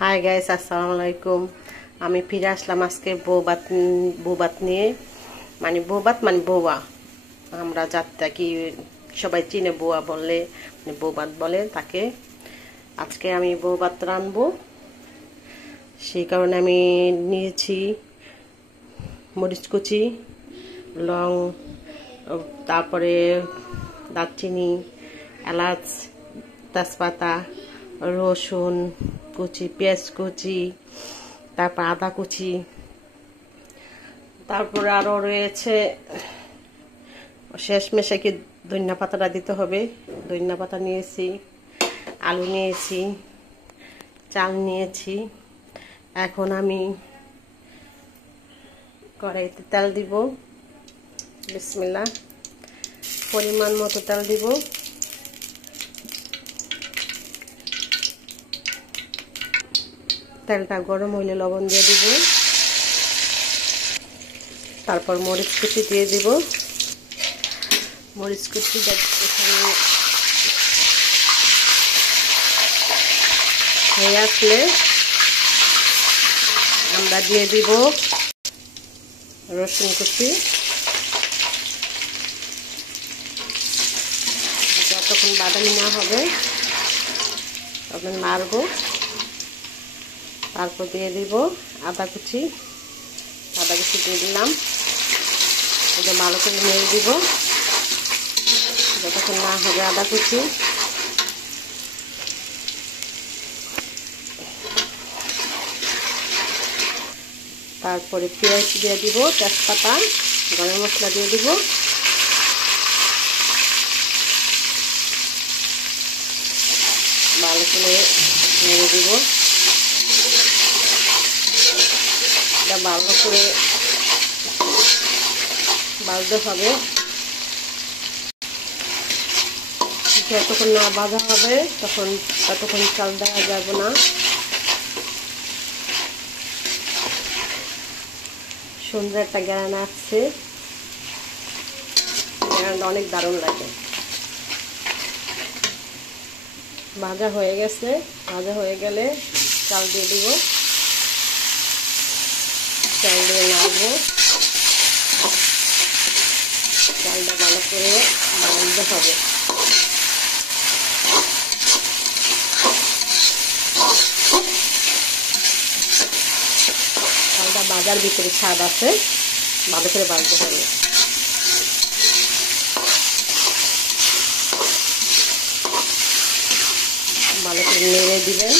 Hi guys, আসসালামু আলাইকুম। আমি ফিরে আসলাম আজকে বৌবাত নিয়ে। মানে বৌবাত মানে বৌয়া, আমরা যাত্রা কি সবাই চিনে, বৌয়া বললে বৌবাত বলে তাকে। আজকে আমি বৌবাত রানবো, সেই কারণে আমি নিয়েছি মরিচ কুচি, লং, তারপরে দারচিনি, এলাচ, তেজপাতা, রসুন কুচি, পেঁয়াজ কুচি, তারপর আদা কুচি, তারপরে আরও রয়েছে শেষমেশে কি ধনিয়া পাতাটা দিতে হবে। ধনিয়া পাতা নিয়েছি, আলু নিয়েছি, চাল নিয়েছি। এখন আমি কড়াইতে তেল দিব। বিসমিল্লাহ। পরিমাণ মতো তেল দিব। তেলটা গরম হইলে লবণ দিয়ে দিব, তারপর মরিচ কুচি দিয়ে দিব। মরিচ কুচি হয়ে আসলে আমরা দিয়ে দিব রসুন কুচি। যতক্ষণ বাদামি না হবে তখন নাড়বো। তারপর দিয়ে দিব আদা কুচি। আদা কুচি দিয়ে দিলাম, এটা ভালো করে নেড়ে দিব যতক্ষণ না হবে আদা কুচি। তারপরে পেঁয়াজ দিয়ে দিব, তেজপাতা, গরম মশলা দিয়ে দিব। ভালো করে নেড়ে দিব। এটা ভালো করে ভাজতে হবে। যতক্ষণ না ভাজা হবে ততক্ষণ চাল দেওয়া যাবে না। সুন্দর একটা গ্রান আসছে, গ্রানটা অনেক দারুণ লাগে। ভাজা হয়ে গেছে। ভাজা হয়ে গেলে চাল দিয়ে দিব। চাল দিয়ে নাড়বো। চালটা ভালো করে ভাজতে হবে। চালটা ভাজার ভিতরে স্বাদ আছে, ভালো করে ভাজতে হবে। ভালো করে নেড়ে দিবেন।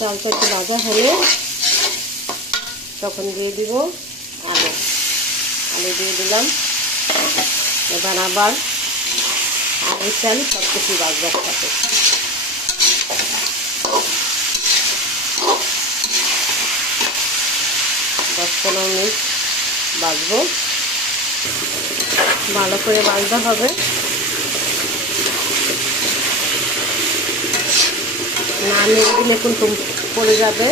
চালটা একটু ভাজা হলে তখন দিয়ে দিব আলু। আলু দিয়ে দিলাম। এবার আবার আলু, চাল সব কিছু ভাজবো একসাথে। দশ 15 মিনিট ভাজবো। ভালো করে ভাজতে হবে, না নেড়ে দিলে কিন্তু পড়ে যাবে।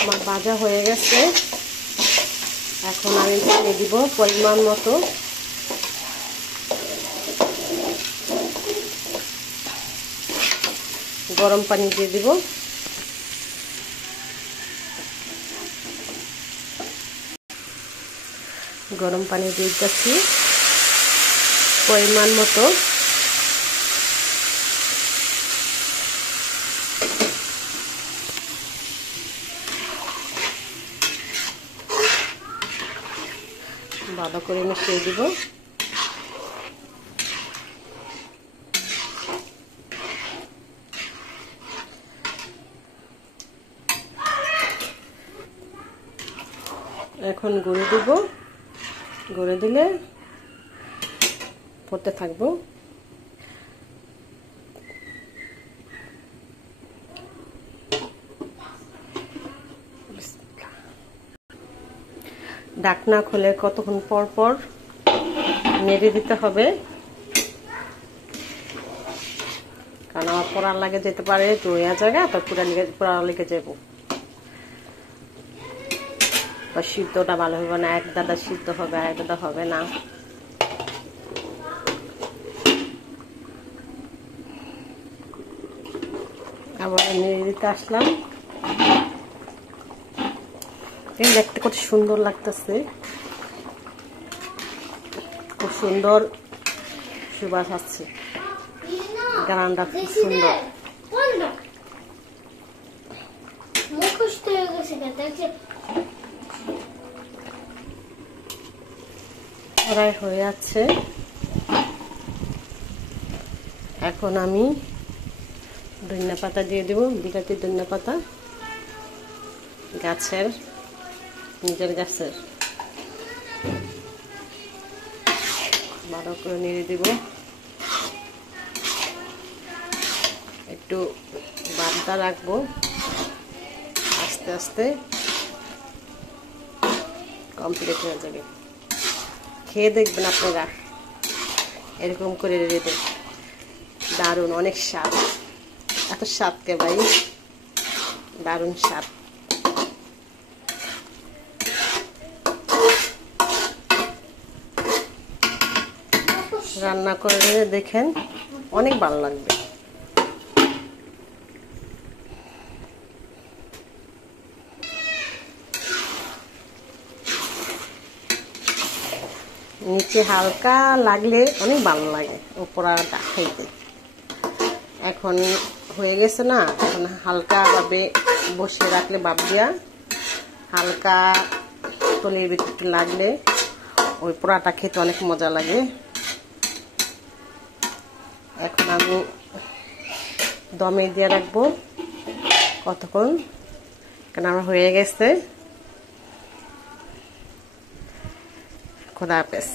আমার ভাজা হয়ে গেছে। এখন আমি পানি দিব পরিমাণ মতো। গরম পানি দিয়ে দিব। গরম পানি দিয়ে দিচ্ছি পরিমাণ মতো। ভালো করে মিশিয়ে দিব। এখন গুঁড়ো দিব। গুঁড়ো দিলে পড়তে থাকবো। ঢাকনা খুলে কতক্ষণ পর পর নেড়ে দিতে হবে, কারণ আমার পোড়া লাগে যেতে পারে, ধোয়া জায়গা তো পোড়া লেগে যাব। বা সিদ্ধটা ভালো হবে না, এক দাদা সিদ্ধ হবে এক দাদা হবে না। আবার নেড়ে দিতে আসলাম। দেখতে কত সুন্দর লাগতেছে, খুব সুন্দর সুবাস আসছে, গানটা খুব সুন্দর। কড়াই হয়ে যাচ্ছে। এখন আমি ধনিয়া পাতা দিয়ে দেব, বিলাতি ধনিয়া পাতা, গাছের, নিজের গাছের। ভালো করে নেড়ে দিব, একটু বাদটা রাখবো, আস্তে আস্তে কমপ্লিট হয়ে যাবে। খেয়ে দেখবেন আপনারা, এরকম করে রেডি, দারুণ, অনেক স্বাদ। এত স্বাদ কে ভাই, দারুণ স্বাদ। রান্না করে দেখেন, অনেক ভালো লাগবে। নিচে হালকা লাগলে অনেক ভালো লাগে, উপরটা খাইতে। এখন হয়ে গেছে না, এখন হালকা ভাবে বসিয়ে রাখলে ভাপ দিয়া হালকা তলির ভিতরে লাগলে ওই পোড়াটা খেতে অনেক মজা লাগে। এখন আমি দমে দিয়ে রাখবো কতক্ষণ, কারণ আমার হয়ে গেছে। খোদা হাফেজ।